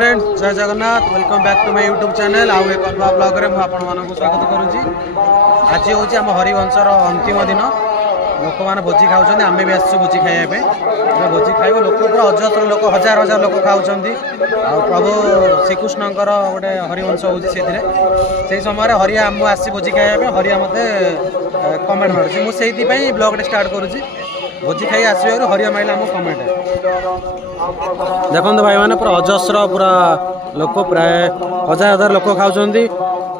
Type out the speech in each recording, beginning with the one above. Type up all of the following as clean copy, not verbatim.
Friend जय Jagannath welcome back to my YouTube channel आउ एक नुआ ब्लॉग रे आपको स्वागत करुँची। आज हूँ आम हरिवंशर अंतिम दिन लोक मैंने भोजी खाऊँ आम भी आसु भोजी खाइबे भोजी खाइबू लोक पूरा अजस्र लोक हजार हजार लोक खाऊँ प्रभु श्रीकृष्ण गोटे हरिवंश हो समय हरिया आम आसी भोजी खाइबे हरिया मत कमेंट मारूँ मुझे ब्लॉग स्टार्ट करुँची भोजी खाई आसो हरिया माइला आम कमेंट देखो भाई मैंने पूरा अजस्र पूरा लोक प्राय हजार हजार लोक खाऊँ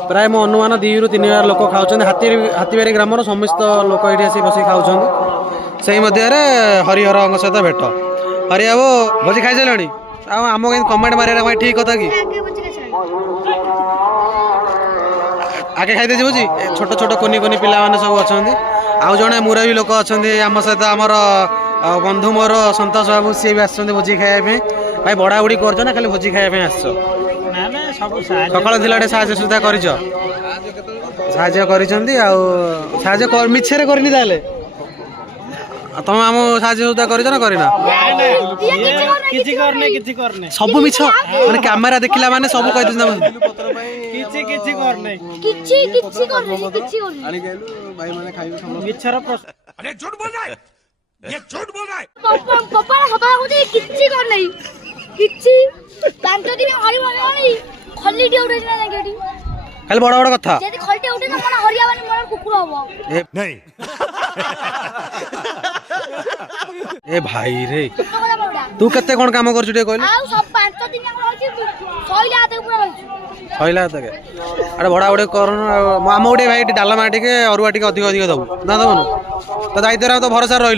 प्राय मो अनुमान 2 ରୁ 3 हजार लोक खाऊँ हाथीबारी ग्राम समस्त लोक ये आसी बस खाऊँ से मध्य हरिहर सहित भेट हरिया वो भोजी खाई सारे आम कहीं कमेंट मारे ठीक कथा कि आगे खाई देजी भोजी छोट छोट कोनी कोनी पिला माने सब अच्छा आउ जड़े मुरबी लोक अच्छा आम सहित आमर बंधु मोर सतोष बाबू सी भी आसुँच भोजी खाइबा भाई बड़ा बुड़ी कर खाली भोजी खाइबा आस सकाल थिला साहय सुविधा कर मिछे करनी ताले तुम आम साहय सुविधा कर सब मिछ माने कैमेरा देखला माने सब कह खाली बड़ बड़ कथा ए भाई रे तू केते कोन काम कर कहल अरे बड़ा बड़े कर आम गोटे भाई डालमा टे अरुआ टे अधिक अधिक दबू ना दबनु तो दायित्व तो भरोसा रही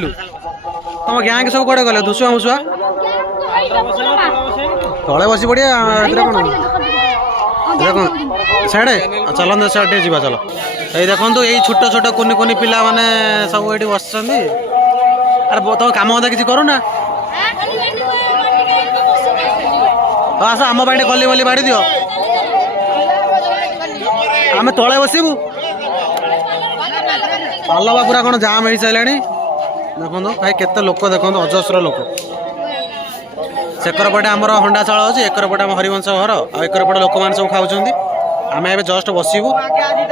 तुम गैंग सब कड़े गले धुसुआ मुसुआ तले बस पड़िया कौन साढ़े चलते साढ़े जा चल ये देखो ये छोट छोट कुनि कुनि पिला माने सब ये बस अरे तुम कम धंदा किसी करूना आस आम बाड़ी गली गली बाड़ी दियो आम तले बसबू पालवा पूरा कौन जाम हो सारे देखो भाई केते लोक देखो अजस्र लोक सेकर पटे आमर हंडा चाल अच्छे एकर पटे आम हरिवंश घर आकर पटे लोक मैंने सब खाऊँ आम ए जस्ट बसबू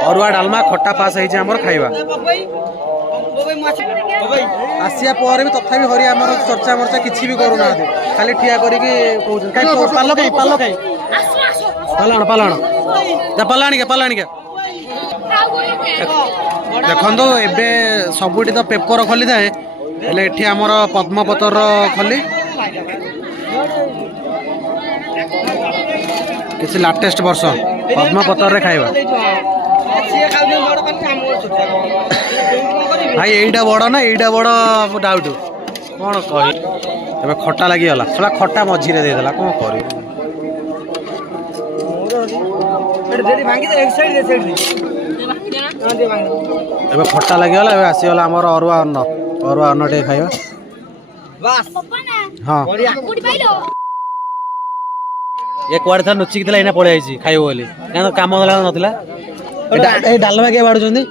अरुआ डालमा खट्टा पास होमर खाइबा आसिया पर भी तथा हरिया आम चर्चा मर्चा किसी भी करूना खाली ठिया करके पाल कहीं पाल कहीं पालाण पालाण पालाणी के पालाणी के देखो एबे सबुठी तो पेपर खोली थाए हेले एठी आमर पद्मपतर खोली किसी लाटेस्ट वर्ष पद्मपतर रे खाइबा भाई एटा बड़ ना एटा बड़ डाउट कौन कही तबे खट्टा लगी गला सला खट्टा मझी रे दे देला कौन करी एबे खट्टा लगी गला एबे आसी गला हमर अरुआ अन्न टे खाइबा बस हां ये कुआड़े था नुचिक थिला इना पळे आइची खाइबो बोली ना तो काम दला नथिला ए डालमा के बाडुचंदी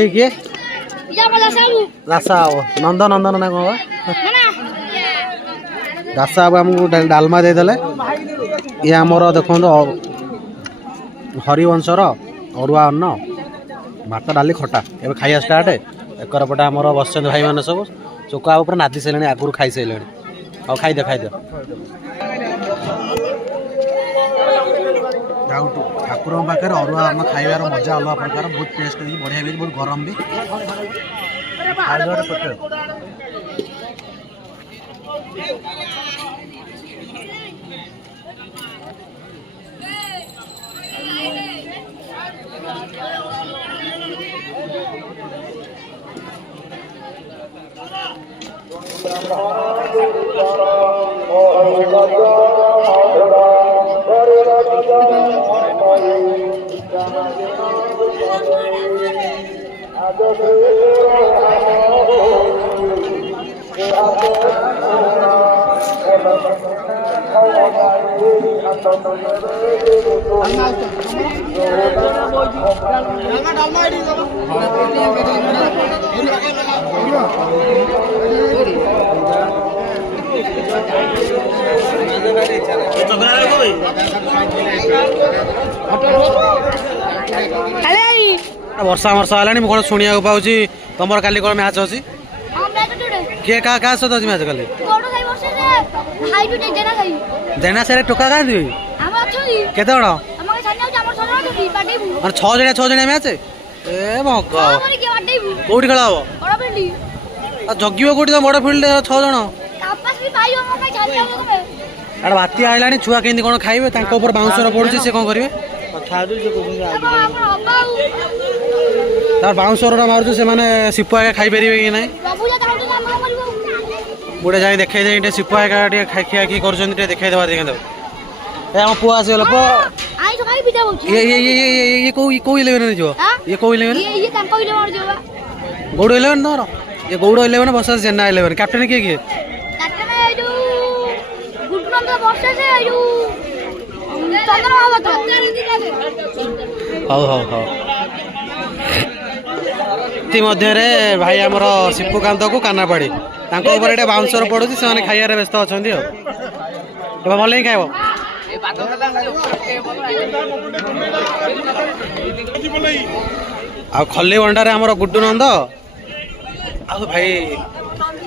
ए के या मजा साबू रासा नंद नंदन ना कोबा रासा हमको डालमा दे देले ये हमर देखो हरिवंशर अरुआ अन्न भात डाली खटा एबे खाइया स्टार्ट एकर पटे हमर बसचंद भाई माने सब चोका ऊपर नादी सेलेनी आगुर खाई सेलेनी आ खाई दे ठाकुर पाखे अरुआ अन्न खाइबार मजा अलग प्रकार बहुत टेस्ट बढ़िया भी बहुत गरम भी वर्षा वर्षा है कौन शुणा पाऊँ तुम काली कौन मैच अच्छी किए क्या सहित अच्छी मैच काली जेना से टोका क्या केत जन मैंने 6 जणिया मैच ए मग कौटी खेल हम जगिव कौटी बड़ फिल्ड 6 जन अरे बाती आइला छुआ केमती कौन खाइबे बाउंसर पड़ुଛି से कौन करेंगे तार बाउंसर मारुଛୁ ସେମାନେ सिपुआ खाई पारे कि ना मुझे जाए देखे दे सिपुआ खिया खी कर देखे देवा देखे ए हम पुआ आसगल ये कौ इलेवेन जो ये कौ इलेवेन गौड़ इलेवेन तमर ये गौड़ इलेवेन वर्सेस जेना इलेवेन कैप्टेन किए किए भाई आमर शिपुकांत को कानापाड़ी बाउंसर पड़ू से खाइबार व्यस्त अच्छा भल ही खाइब आ खली बंडारे आमर गुड्डू नंद आ भाई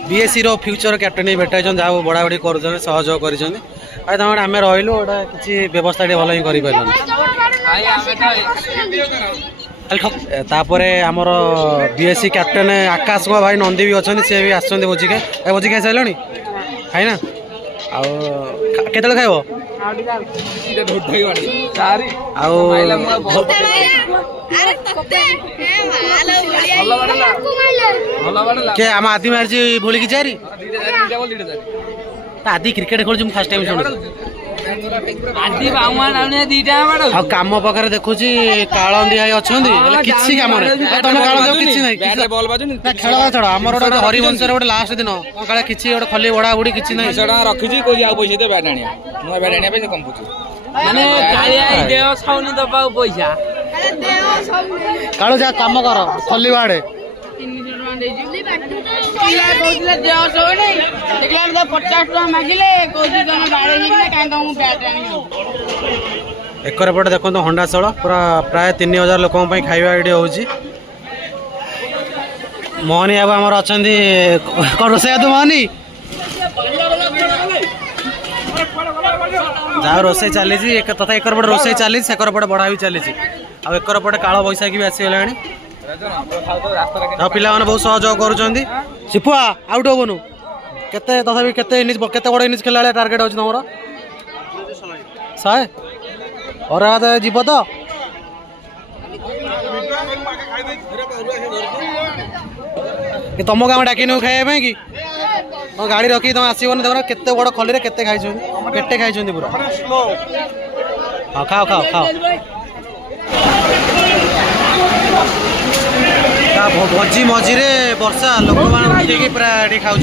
बीएससी रो फ्यूचर कैप्टेन भेटाई जहाँ बड़ा बड़ी कर सहयोग कर आम रही किसी व्यवस्था भल ही कर आमर बीएससी कैप्टेन आकाश भाई नंदी भी अच्छा सी भी आसुँच भोजी खाई सारे खाई ना आते खाइब आम आदि मारी भूल कि चारि आदि क्रिकेट खेल फास्ट टाइम शुणु कम पाखे देखुँ कालंदी भाई अच्छा किसी कम खेल छड़ आम हरिवंश गोटे लास्ट दिन क्या किसी गोटे खली बड़ा बुड़ी किसी ना रखी कालू जा कम कर खली बाड़े एकर पटे देखो हंडाशल पूरा प्राय 3000 लोक खाଇବା ये हूँ मोहनी बाबू आमर अच्छा रोसैया तो मोहनी जहाँ रोसे चली तथा एकर पटे रोसे चली से पटे बढ़ा भी चली आकर पटे काल बैशाखी भी आसीगला पिला बहुत सहयोग कर सिपुआ आउट हबनु केते तथापि केते बड़ इनिंग्स खेला टार्गेट अच्छी तुम 100 और जीव तो तुम गाँव डाक खाइबा कि गाड़ी रखी तुम आसबन देख केते बड़ खली केते खाई पूरा हाँ खाओ खाओ खाओ भोजी मझीरे वर्षा लोक मैंने प्राय खाऊ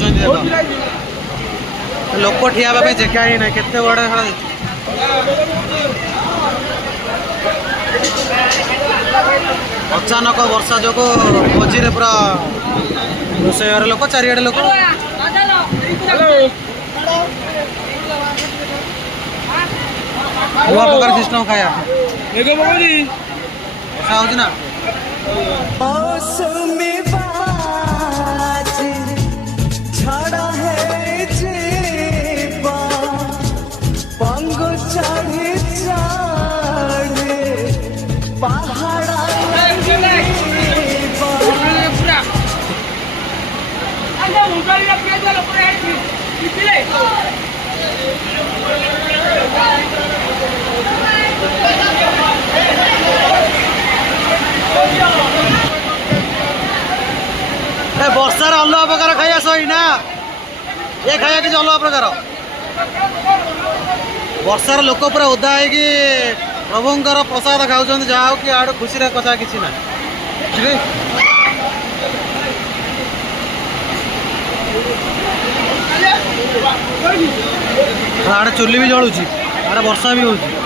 लोक ठिया जगह ही ना केते बड़ अचानक वर्षा जो मझीरे पूरा रोषेयर लोक चारिआडे लोक नूआ प्रकार सिस्टम खाया वर्षा हो ना वर्षार अलग प्रकार खाया सही ना ये खाया कि अलग प्रकार वर्षार लोक पूरा उदा है कि प्रभुंर प्रसाद खाऊँ जहाँ कि आड़ खुशी कथा किसी ना आड़े चुली भी जलुची आड़े वर्षा भी होची